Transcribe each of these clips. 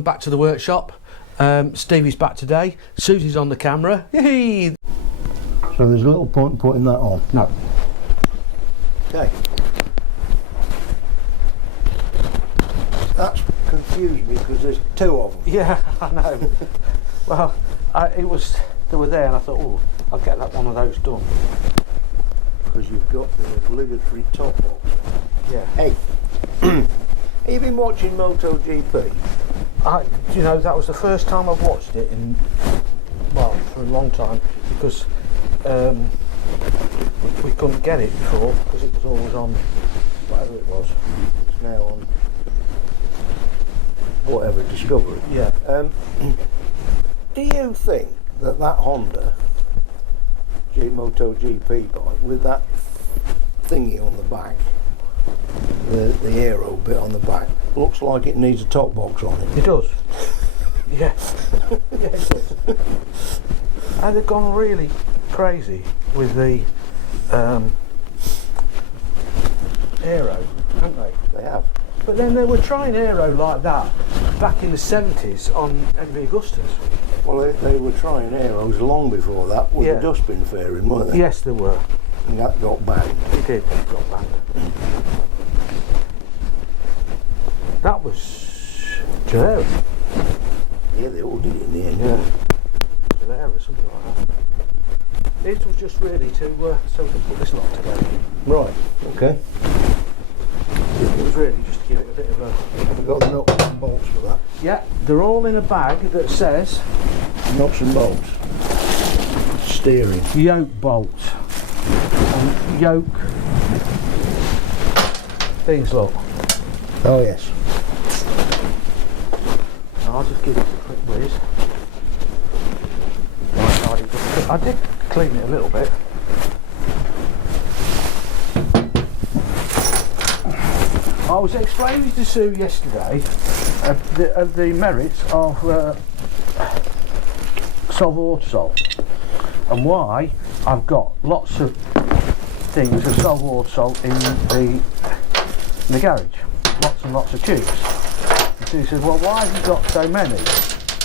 welcome back to the workshop. Stevie's back today. Susie's on the camera. Yay! So there's a little point in putting that on. No. Okay. That's confused me because there's two of them. Yeah, I know. Well, they were there, and I thought, oh, I'll get that one of those done. Because you've got the obligatory top box. Yeah. Hey, have you been watching MotoGP? You know, that was the first time I've watched it for a long time, because we couldn't get it before because it was always on whatever it was. It's now on whatever, Discovery. Yeah. Do you think that Honda MotoGP bike with that thingy on the back, the aero bit on the back, looks like it needs a top box on it? It does. Yeah. Yeah, it does. And they've gone really crazy with the aero, haven't they? They have. But then they were trying aero like that back in the 70s on MV Augustas. Well, they were trying aeros long before that with the dustbin fairing, weren't they? Yes, they were. And that got banned. It did, it got banned. That was Gilera. Yeah, they all did it in the end. Yeah. Gilera, something like that. It was just really to so we could put this lot together. Right, okay. It was really just to give it a bit of a... Have we got the nuts and bolts for that? Yeah, they're all in a bag that says... Nuts and bolts. Steering. Yoke bolt. And yoke... things, look. Oh yes. I'll just give it a quick whiz. I did clean it a little bit. I was explaining to Sue yesterday the merits of Solve-Autosol and why I've got lots of things of Solve-Autosol in the garage. Lots and lots of tubes. And Sue said, well, why have you got so many?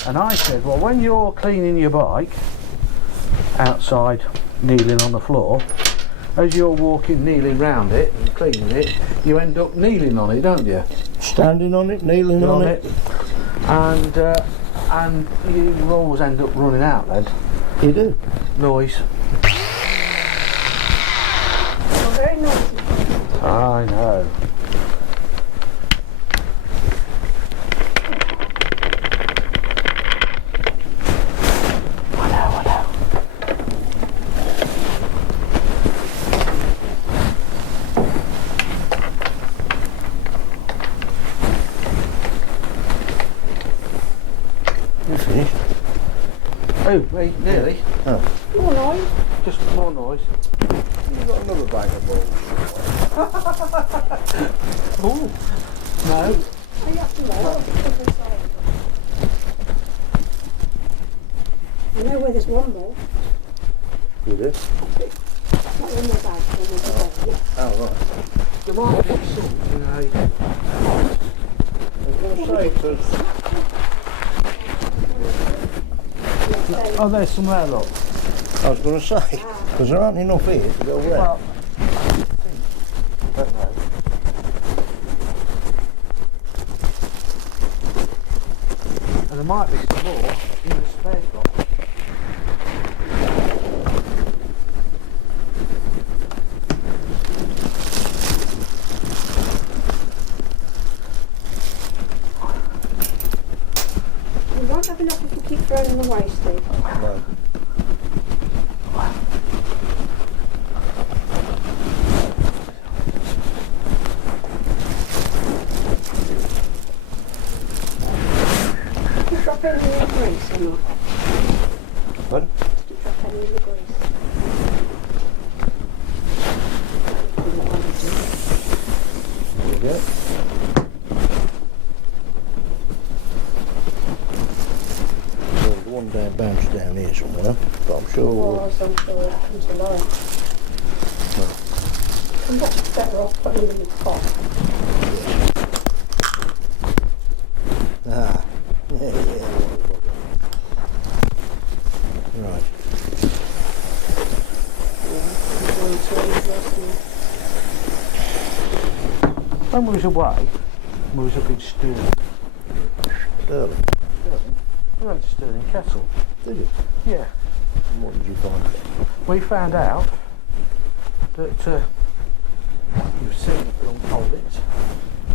And I said, well, when you're cleaning your bike outside, kneeling on the floor, as you're walking, kneeling round it and cleaning it, you end up kneeling on it, don't you? Standing on it, kneeling on it. And you always end up running out then. You do. Noise. Well, very noisy. I know. Oh, wait, nearly. Oh. More noise. Just more noise. You've got another bag of bolts. Oh, no. Oh, you have to know. I know where there's one bolt. You do? Not in the bag, in the bag. Yeah. Oh, right. There might be some in a... I was going to say, because... Oh, there's some there, look. I was going to say, because there aren't enough here to go where. Well, I don't know. And there might be some more in the spare box. You won't have enough if you keep throwing them away, Steve. No. Did you drop any in the grease or not? What? Did you drop any in the grease? There you go. There's one bounce down here somewhere, but I'm sure... I'm sure it comes along. I'm much better off putting them in the pot. Ah, When we was away, we was up in Stirling. Sterling. We went to Stirling Castle. Did you? Yeah. And what did you find? We found out that you've seen the film Colditz.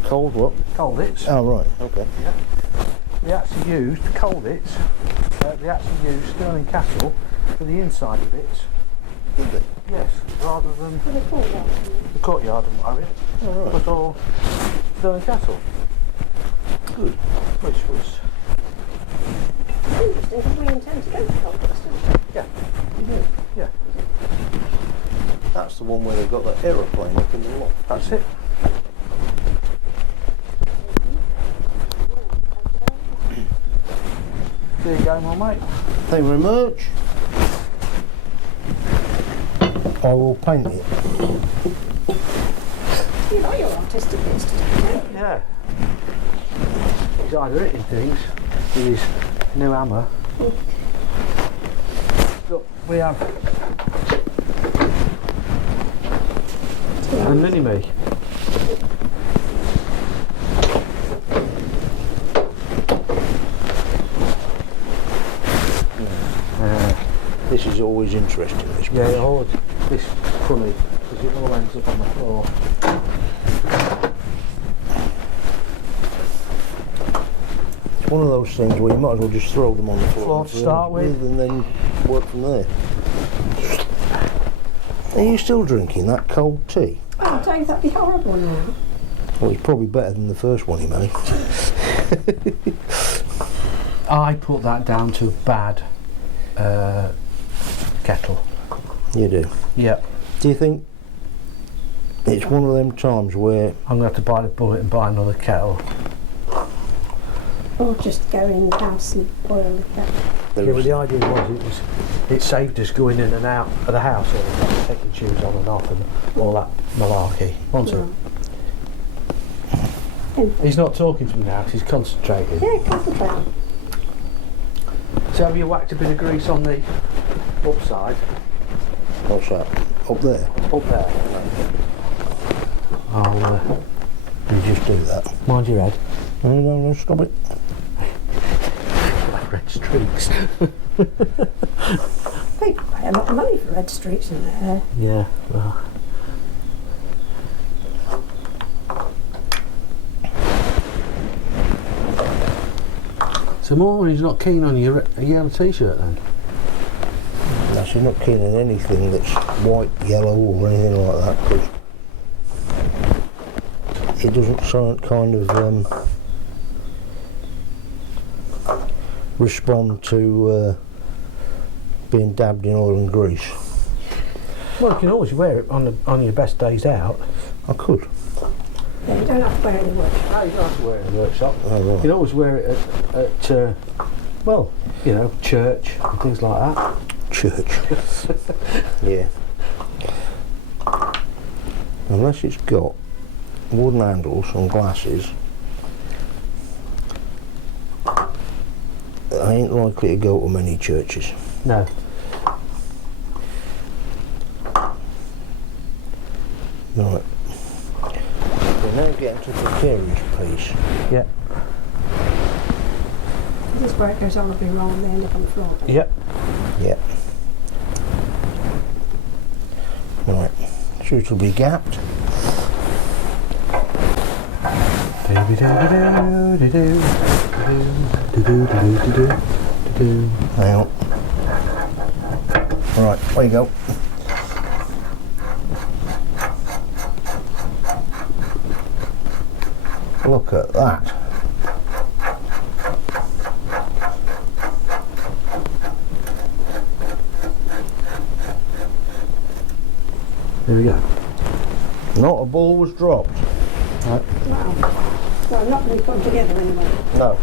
Cold what? Colditz. Oh, right, okay. Yeah. They actually used Colditz. They actually used Stirling Castle for the inside of it. Did they? Yes, rather than For the courtyard. the courtyard and what have you. Oh, It right. was all Stirling Castle. Good. Which was, Interesting, because we intend to go to Colchester. yeah, You do? yeah, That's the one where they've got that aeroplane up in the loft. that's it. There you go, my mate. Thank you very much. I will paint it. You got your artistic bits to do, don't you? Yeah. He's either hitting things with his new hammer. Look, we have a mini-me. This is always interesting, this Yeah, one. it always, this funny, because it all ends up on the floor. It's one of those things where you might as well just throw them on the floor To start with. and then work from there. Are you still drinking that cold tea? Oh, Dave, that'd be horrible now. Well, it's probably better than the first one he made. I put that down to a bad kettle. You do. Yep. Do you think it's one of them times where I'm going to have to bite the bullet and buy another kettle. Or just go in the house and boil the kettle. there Yeah, but is- the idea was it saved us going in and out of the house all the time, taking shoes on and off and all that malarkey, wasn't it? He's not talking to me now, 'cause he's concentrating. Yeah, concentrate. So have you whacked a bit of grease on the upside? what's that? Up there? Up there? I'll You just do that. mind your head. No, stop it. Like red streaks. People pay a lot of money for red streaks in their hair. Yeah, well. So Maureen's not keen on your yellow t-shirt then? No, she's not keen on anything that's white, yellow or anything like that, because it doesn't sound kind of respond to being dabbed in oil and grease. Well, you can always wear it on your best days out. I could. Yeah, you don't have to wear it in the workshop. No, you don't have to wear it in the workshop. Oh, You right. can always wear it at well, you know, church and things like that. Church. Yeah. Unless it's got wooden handles and glasses, I ain't likely to go to many churches. No. Right. We're now getting to the carriage piece. Yeah. This is where it goes on, I've been rolling, they end up on the floor. Yep. Yeah. Right. So it'll be gapped. Hang on. Right, there you go. Look at that. There we go. Not a ball was dropped. Right. Well, not going to put them together anyway. No.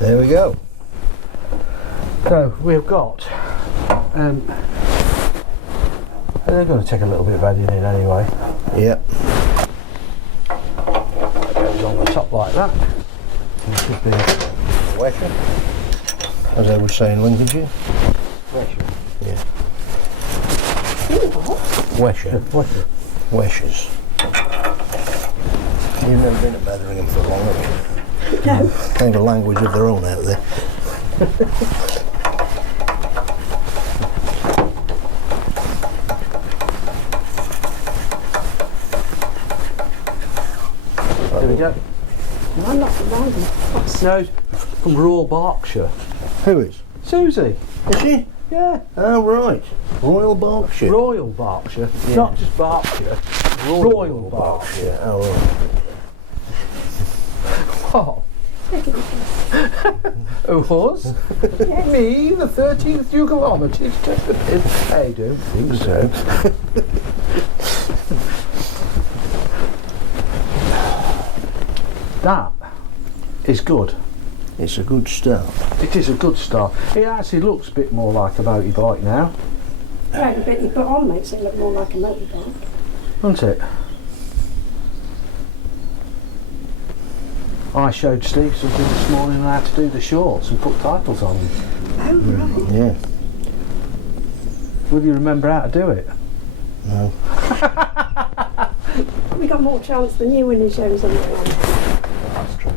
There we go. So we've got they're going to take a little bit of adding in anyway. Yep. That goes on the top like that. It should be Wesher, as they would say in Lincolnshire. fresh. Yeah. Wesher. Weshers. You've never been to Betheringham for long, have you? No. They have a language of their own out there. There we go. I'm not from London. No, from Royal Berkshire. Who is? Susie. Is she? Yeah. Oh, right. Royal Berkshire. Royal Berkshire. Yeah. Not just Berkshire. Royal Berkshire. Oh, right. What? Who was? Me, the 13th Duke of Armitage. I don't think so. That is good. It's a good start. It is a good start. It actually looks a bit more like a motorbike now, Right, the bit you put on makes it look more like a motorbike. doesn't it? I showed Steve something this morning on how to do the shorts and put titles on them. Oh, right. Yeah. Will you remember how to do it? No. We got more chance than you when you showed us something. That's true.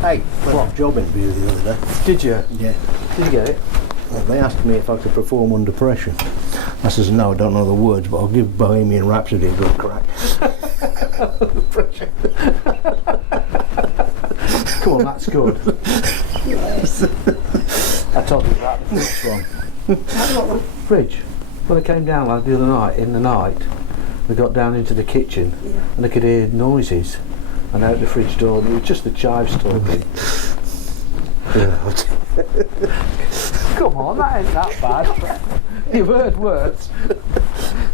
Hey, went on a job interview the other day. Did you? Yeah. Did you get it? They asked me if I could perform under pressure. I says, no, I don't know the words, but I'll give Bohemian Rhapsody a good crack. Come on, that's good. Yes. I told you about the fridge one. That's what one. Fridge. When I came down like the other night, in the night, we got down into the kitchen and I could hear noises. And out the fridge door, and it was just the chives talking. Come on, that ain't that bad. You've heard words.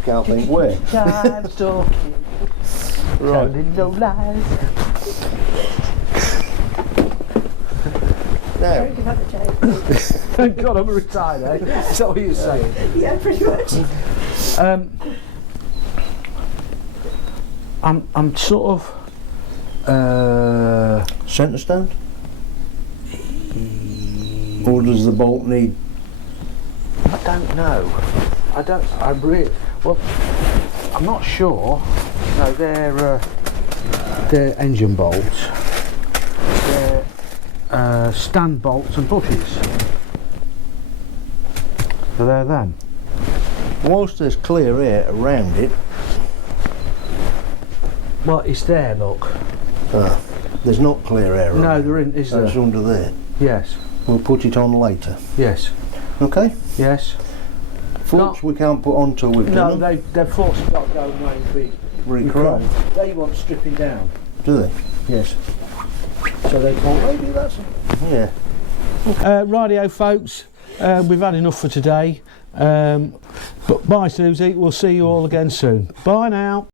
Can't think where. Chives talking, Right. telling no lies. Now, Don't give up the joke. Thank God I'm retired, eh? Is that what you're saying? Yeah, pretty much. I'm sort of. centre stand? Or does the bolt need? I don't know. Well, I'm not sure. No, they're engine bolts. They're stand bolts and bushes. So they're them. Whilst there's clear air around it, Well, it's there, look. there's not clear air around No, it. there isn't, is So it's there? under there. Yes, We'll put it on later. yes, Okay? yes. Flux we can't put on till we've No, done them. they're forced to go away and be Rechrome. They want stripping down. Do they? Yes. So they can't. Maybe that's. Yeah. Rightio, folks. We've had enough for today. But bye, Susie. We'll see you all again soon. Bye now.